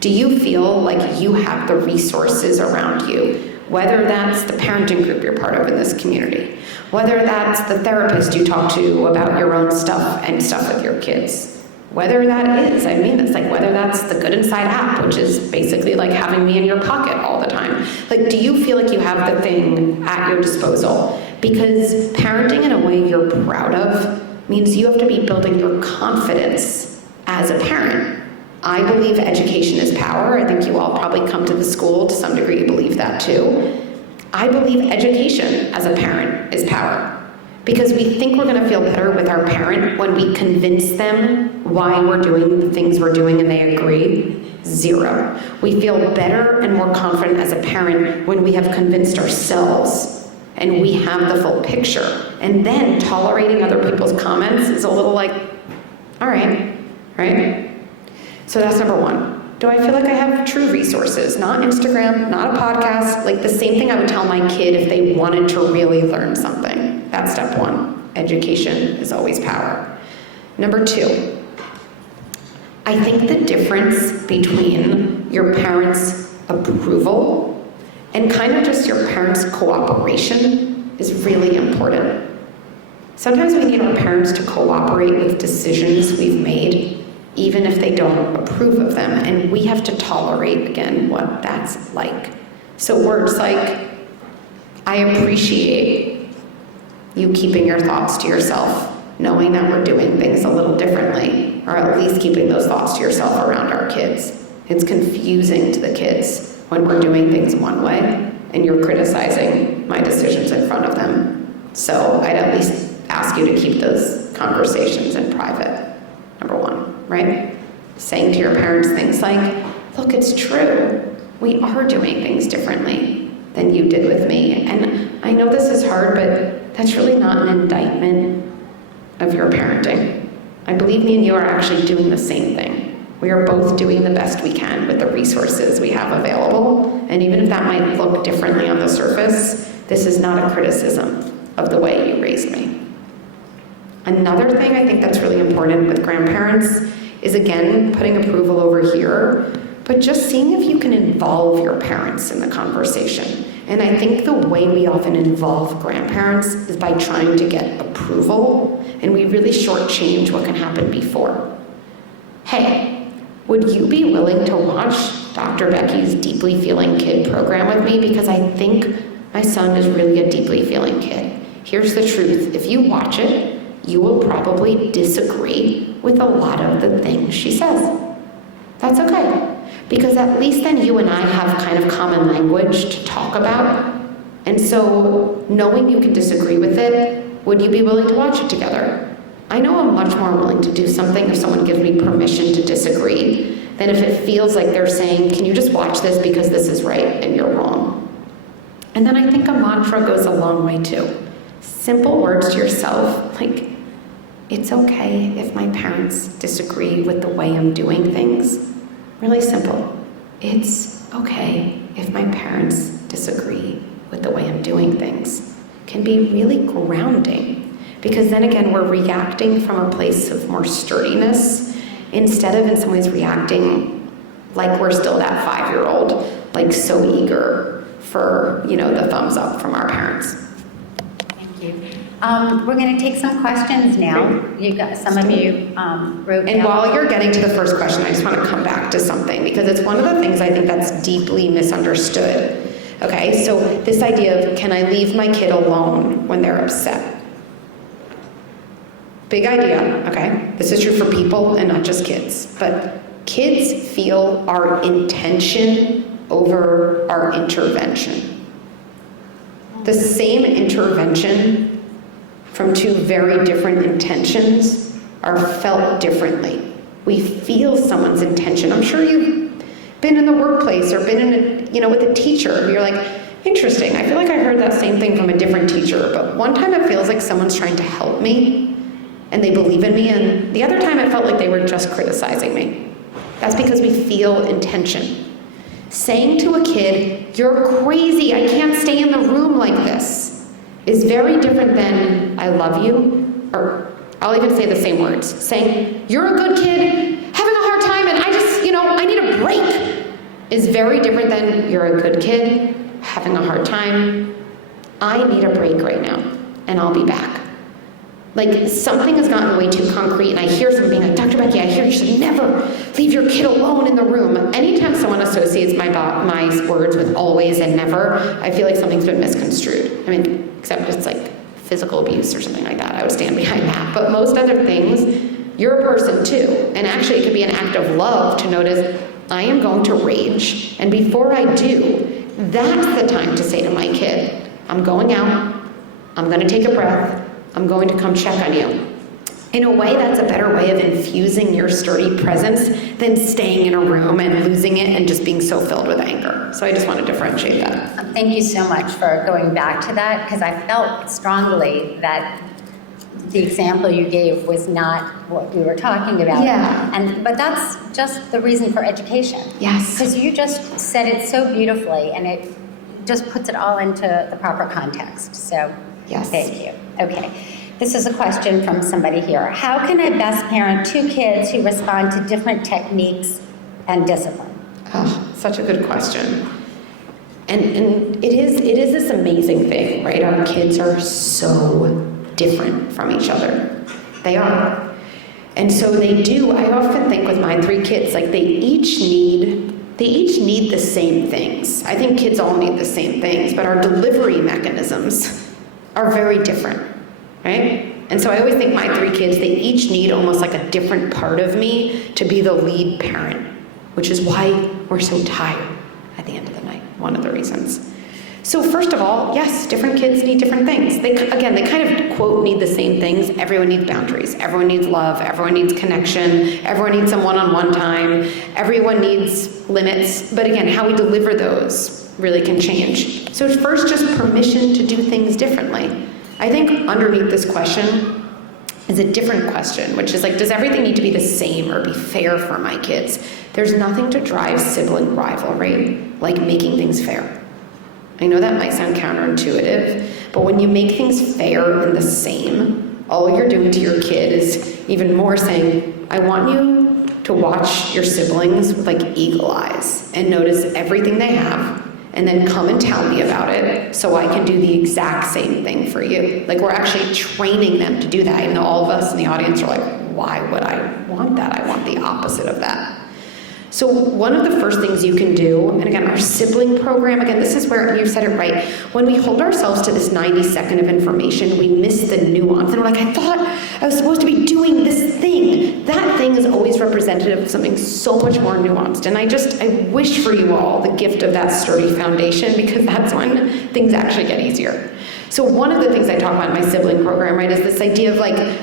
Do you feel like you have the resources around you, whether that's the parenting group you're part of in this community, whether that's the therapist you talk to about your own stuff and stuff with your kids, whether that is, whether that's the Good Inside app, which is basically like having me in your pocket all the time. Do you feel like you have the thing at your disposal? Because parenting in a way you're proud of means you have to be building your confidence as a parent. I believe education is power. I think you all probably come to the school to some degree, believe that too. I believe education as a parent is power. Because we think we're going to feel better with our parent when we convince them why we're doing the things we're doing and they agree. Zero. We feel better and more confident as a parent when we have convinced ourselves and we have the full picture. And then tolerating other people's comments is a little like, all right, right? So that's number one. Do I feel like I have true resources? Not Instagram, not a podcast, the same thing I would tell my kid if they wanted to really learn something. That's step one. Education is always power. Number two, I think the difference between your parents' approval and kind of just your parents' cooperation is really important. Sometimes we need our parents to cooperate with decisions we've made, even if they don't approve of them, and we have to tolerate, again, what that's like. So words like, I appreciate you keeping your thoughts to yourself, knowing that we're doing things a little differently, or at least keeping those thoughts to yourself around our kids. It's confusing to the kids when we're doing things one way and you're criticizing my decisions in front of them. So I'd at least ask you to keep those conversations in private, number one, right? Saying to your parents things like, look, it's true. We are doing things differently than you did with me. And I know this is hard, but that's really not an indictment of your parenting. I believe me and you are actually doing the same thing. We are both doing the best we can with the resources we have available. And even if that might look differently on the surface, this is not a criticism of the way you raised me. Another thing I think that's really important with grandparents is, again, putting approval over here, but just seeing if you can involve your parents in the conversation. And I think the way we often involve grandparents is by trying to get approval, and we really shortchange what can happen before. Hey, would you be willing to watch Dr. Becky's Deeply Feeling Kid program with me? Because I think my son is really a deeply feeling kid. Here's the truth. If you watch it, you will probably disagree with a lot of the things she says. That's okay. Because at least then you and I have kind of common language to talk about. And so knowing you can disagree with it, would you be willing to watch it together? I know I'm much more willing to do something if someone gives me permission to disagree than if it feels like they're saying, can you just watch this because this is right and you're wrong? And then I think a mantra goes a long way too. Simple words to yourself, like, it's okay if my parents disagree with the way I'm doing things. Really simple. It's okay if my parents disagree with the way I'm doing things. Can be really grounding, because then again, we're reacting from a place of more sturdiness instead of in some ways reacting like we're still that 5-year-old, like so eager for, the thumbs up from our parents. Thank you. We're going to take some questions now. You got some of you wrote And down. while you're getting to the first question, I just want to come back to something because it's one of the things I think that's deeply misunderstood. Okay, so this idea of can I leave my kid alone when they're upset? Big idea, okay? This is true for people and not just kids. But kids feel our intention over our intervention. The same intervention from two very different intentions are felt differently. We feel someone's intention. I'm sure you've been in the workplace or been in with a teacher. You're like, interesting, I feel like I heard that same thing from a different teacher, but one time it feels like someone's trying to help me and they believe in me, and the other time it felt like they were just criticizing me. That's because we feel intention. Saying to a kid, you're crazy, I can't stay in the room like this, is very different than I love you, or I'll even say the same words. Saying, you're a good kid, having a hard time, and I just, I need a break, is very different than you're a good kid, having a hard time, I need a break right now, and I'll be back. Like, something has gotten way too concrete, and I hear someone being like, Dr. Becky, I hear you should never leave your kid alone in the room. Anytime someone associates my words with always and never, I feel like something's been misconstrued. I mean, except it's like physical abuse or something like that. I would stand behind that. But most other things, you're a person too. And actually, it could be an act of love to notice, I am going to rage. And before I do, that's the time to say to my kid, I'm going out, I'm going to take a breath, I'm going to come check on you. In a way, that's a better way of infusing your sturdy presence than staying in a room and losing it and just being so filled with anger. So I just want to differentiate that. Thank you so much for going back to that, because I felt strongly that the example you gave was not what we were talking about. Yeah. But that's just the reason for education. Yes. Because you just said it so beautifully, and it just puts it all into the proper context. So Yes. thank you. Okay. This is a question from somebody here. How can I best parent two kids who respond to different techniques and discipline? Oh, such a good question. And it is this amazing thing, right? Our kids are so different from each other. They are. And so they do, I often think with my three kids, like they each need the same things. I think kids all need the same things, but our delivery mechanisms are very different, right? And so I always think my three kids, they each need almost like a different part of me to be the lead parent, which is why we're so tired at the end of the night, one of the reasons. So first of all, yes, different kids need different things. They kind of, quote, need the same things. Everyone needs boundaries. Everyone needs love. Everyone needs connection. Everyone needs some one-on-one time. Everyone needs limits. But again, how we deliver those really can change. So first, just permission to do things differently. I think underneath this question is a different question, which is like, does everything need to be the same or be fair for my kids? There's nothing to drive sibling rivalry like making things fair. I know that might sound counterintuitive, but when you make things fair and the same, all you're doing to your kid is even more saying, I want you to watch your siblings with like eagle eyes and notice everything they have, and then come and tell me about it so I can do the exact same thing for you. Like we're actually training them to do that, even though all of us in the audience are like, why would I want that? I want the opposite of that. So one of the first things you can do, and again, our sibling program, again, this is where you said it right. When we hold ourselves to this 90-second of information, we miss the nuance. And we're like, I thought I was supposed to be doing this thing. That thing is always representative of something so much more nuanced. And I wish for you all the gift of that sturdy foundation, because that's when things actually get easier. So one of the things I talk about in my sibling program, right, is this idea of like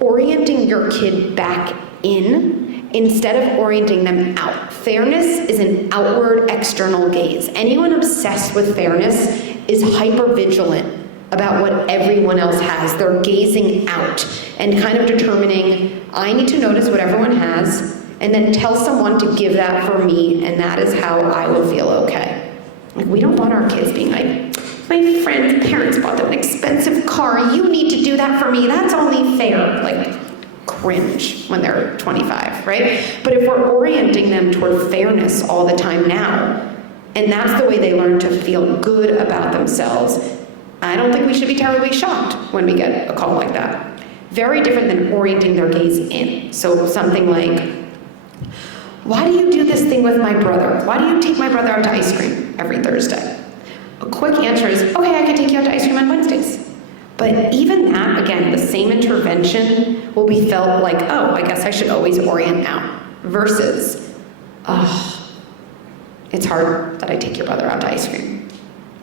orienting your kid back in instead of orienting them out. Fairness is an outward external gaze. Anyone obsessed with fairness is hyper-vigilant about what everyone else has. They're gazing out and kind of determining, I need to notice what everyone has and then tell someone to give that for me, and that is how I will feel okay. Like, we don't want our kids being like, my friend's parents bought them an expensive car, you need to do that for me, that's only fair. Like, cringe when they're 25, right? But if we're orienting them toward fairness all the time now, And that's the way they learn to feel good about themselves. I don't think we should be terribly shocked when we get a call like that. Very different than orienting their gaze in. So something like, why do you do this thing with my brother? Why do you take my brother out to ice cream every Thursday? A quick answer is, okay, I can take you out to ice cream on Wednesdays. But even that, again, the same intervention will be felt like, oh, I guess I should always orient out. Versus, oh, it's hard that I take your brother out to ice cream.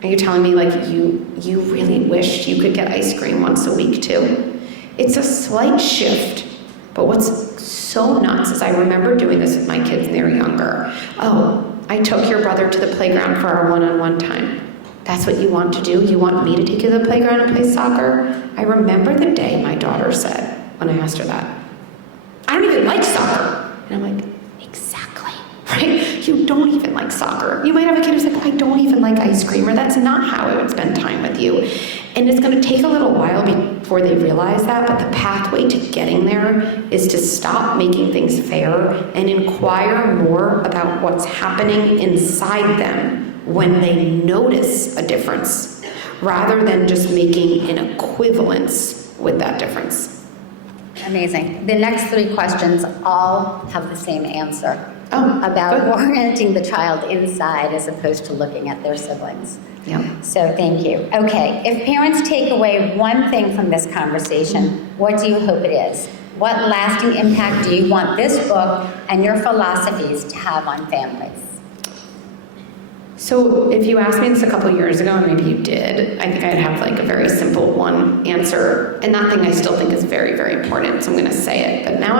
Are you telling me like you really wish you could get ice cream once a week too? It's a slight shift, but what's so nuts is I remember doing this with my kids when they were younger. Oh, I took your brother to the playground for our one-on-one time. That's what you want to do? You want me to take you to the playground and play soccer? I remember the day my daughter said, when I asked her that, I don't even like soccer. And I'm like, exactly, right? You don't even like soccer. You might have a kid who's like, I don't even like ice cream, or that's not how I would spend time with you. And it's gonna take a little while before they realize that, but the pathway to getting there is to stop making things fair and inquire more about what's happening inside them when they notice a difference, rather than just making an equivalence with that difference. Amazing. The next three questions all have the same answer. Oh, about good. orienting the child inside as opposed to looking at their siblings. Yeah. So thank you. Okay, if parents take away one thing from this conversation, what do you hope it is? What lasting impact do you want this book and your philosophies to have on families? So if you asked me this a couple years ago, and maybe you did, I think I'd have like a very simple one answer. And that thing I still think is very, very important, so I'm gonna say it. But now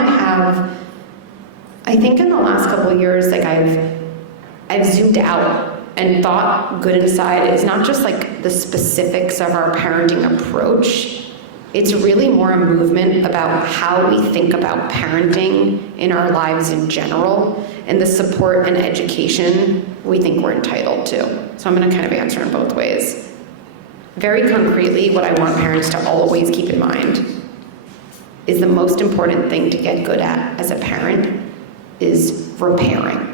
I think in the last couple of years, like I've zoomed out and thought good inside is not just like the specifics of our parenting approach. It's really more a movement about how we think about parenting in our lives in general and the support and education we think we're entitled to. So I'm gonna kind of answer in both ways. Very concretely, what I want parents to always keep in mind is the most important thing to get good at as a parent is repairing.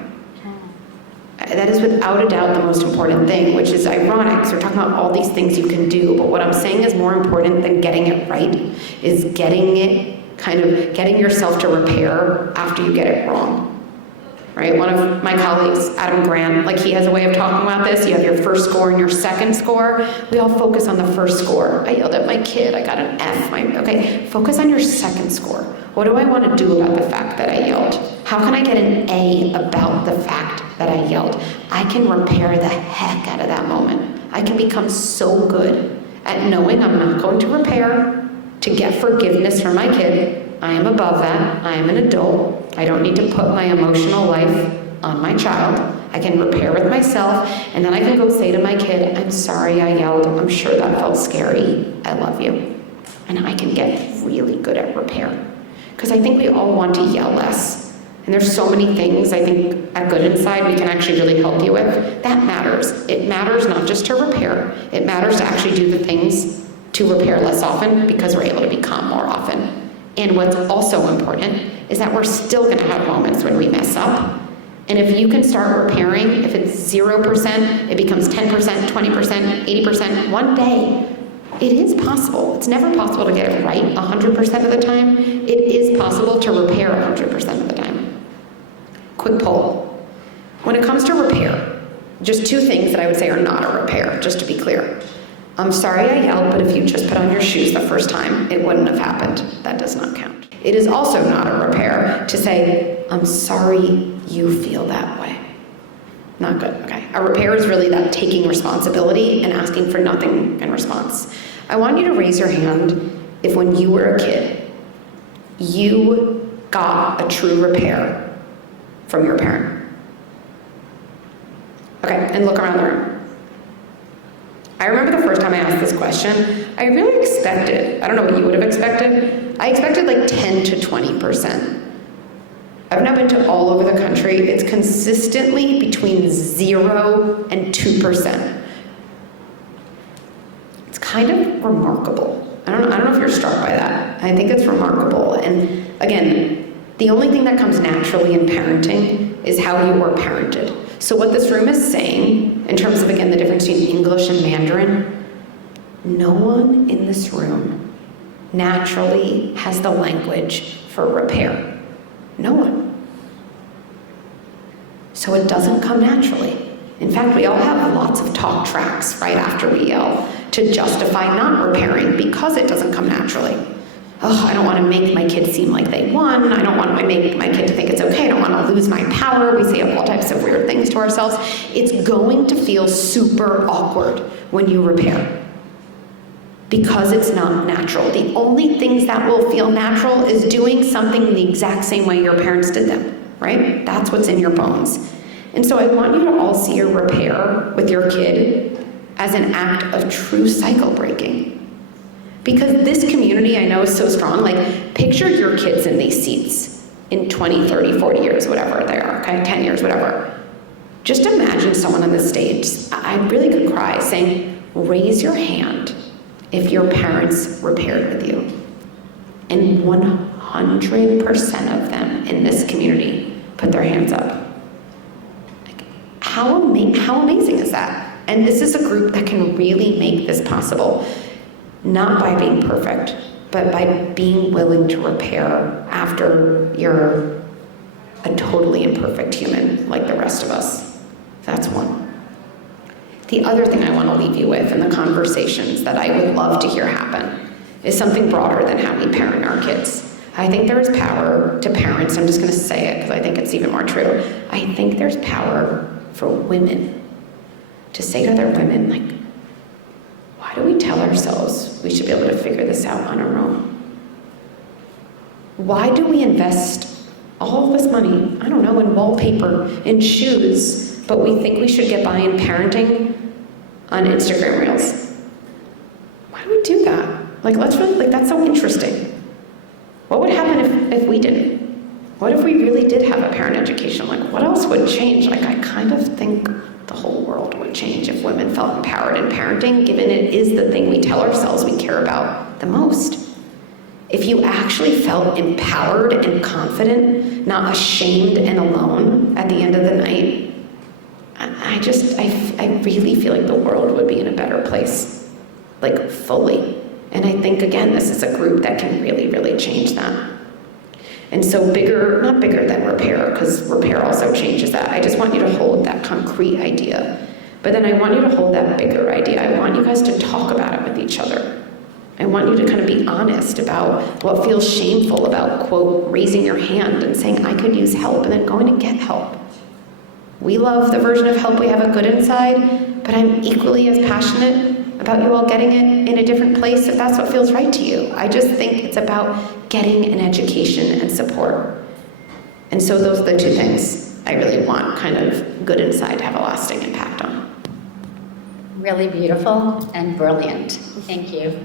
That is without a doubt the most important thing, which is ironic. So we're talking about all these things you can do, but what I'm saying is more important than getting it right is getting yourself to repair after you get it wrong. Right? One of my colleagues, Adam Grant, like he has a way of talking about this. You have your first score and your second score. We all focus on the first score. I yelled at my kid, I got an F. Okay, focus on your second score. What do I want to do about the fact that I yelled? How can I get an A about the fact that I yelled? I can repair the heck out of that moment. I can become so good at knowing I'm not going to repair, to get forgiveness from my kid. I am above that. I am an adult. I don't need to put my emotional life on my child. I can repair with myself, and then I can go say to my kid, I'm sorry I yelled. I'm sure that felt scary. I love you. And I can get really good at repair. Because I think we all want to yell less. And there's so many things I think at Good Inside we can actually really help you with. That matters. It matters not just to repair. It matters to actually do the things to repair less often because we're able to become more often. And what's also important is that we're still gonna have moments when we mess up. And if you can start repairing, if it's 0%, it becomes 10%, 20%, 80%, one day. It is possible. It's never possible to get it right 100% of the time. It is possible to repair 100% of the time. Quick poll. When it comes to repair, just two things that I would say are not a repair, just to be clear. I'm sorry I yelled, but if you just put on your shoes the first time, it wouldn't have happened. That does not count. It is also not a repair to say, I'm sorry you feel that way. Not good, okay. A repair is really that taking responsibility and asking for nothing in response. I want you to raise your hand if when you were a kid, you got a true repair from your parent. Okay, and look around the room. I remember the first time I asked this question, I really expected, I don't know what you would have expected, I expected like 10 to 20%. I've now been to all over the country. It's consistently between 0 and 2%. It's kind of remarkable. I don't know if you're struck by that. I think it's remarkable. And again, the only thing that comes naturally in parenting is how you were parented. So what this room is saying, in terms of, again, the difference between English and Mandarin, no one in this room naturally has the language for repair. No one. So it doesn't come naturally. In fact, we all have lots of talk tracks right after we yell to justify not repairing because it doesn't come naturally. Oh, I don't want to make my kid seem like they won. I don't want to make my kid to think it's okay. I don't want to lose my power. We say all types of weird things to ourselves. It's going to feel super awkward when you repair because it's not natural. The only things that will feel natural is doing something the exact same way your parents did them, right? That's what's in your bones. And so I want you to all see your repair with your kid as an act of true cycle breaking. Because this community I know is so strong. Like, picture your kids in these seats in 20, 30, 40 years, whatever they are, okay, 10 years, whatever. Just imagine someone on the stage, I really could cry, saying, raise your hand if your parents repaired with you. And 100% of them in this community put their hands up. Like, how amazing is that? And this is a group that can really make this possible. Not by being perfect, but by being willing to repair after you're a totally imperfect human like the rest of us. That's one. The other thing I want to leave you with in the conversations that I would love to hear happen is something broader than how we parent our kids. I think there is power to parents, I'm just going to say it because I think it's even more true. I think there's power for women to say to other women, like, why do we tell ourselves we should be able to figure this out on our own? Why do we invest all of this money, I don't know, in wallpaper, in shoes, but we think we should get by in parenting on Instagram Reels? Why do we do that? Like, that's so interesting. What would happen if we didn't? What if we really did have a parent education? Like, what else would change? Like, I kind of think the whole world would change if women felt empowered in parenting, given it is the thing we tell ourselves we care about the most. If you actually felt empowered and confident, not ashamed and alone at the end of the night, I really feel like the world would be in a better place, like fully. And I think, again, this is a group that can really, really change that. And so not bigger than repair, because repair also changes that. I just want you to hold that concrete idea. But then I want you to hold that bigger idea. I want you guys to talk about it with each other. I want you to kind of be honest about what feels shameful about, quote, raising your hand and saying, I could use help, and then going to get help. We love the version of help we have at Good Inside, but I'm equally as passionate about you all getting it in a different place if that's what feels right to you. I just think it's about getting an education and support. And so those are the two things I really want kind of Good Inside to have a lasting impact on. Really beautiful and brilliant. Thank you.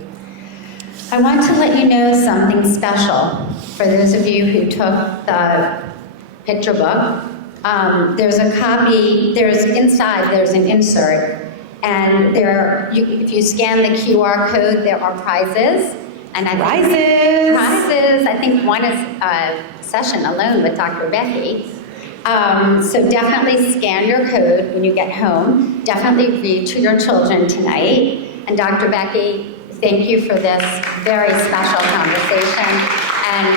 I want to let you know something special for those of you who took the picture book. There's a copy, there's an insert, and if you scan the QR code, there are prizes. And prizes. I think one is a session alone with Dr. Becky. So definitely scan your code when you get home. Definitely read to your children tonight. And Dr. Becky, thank you for this very special conversation. And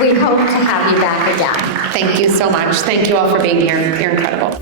we hope to have you back again. Thank you so much. Thank you all for being here. You're incredible.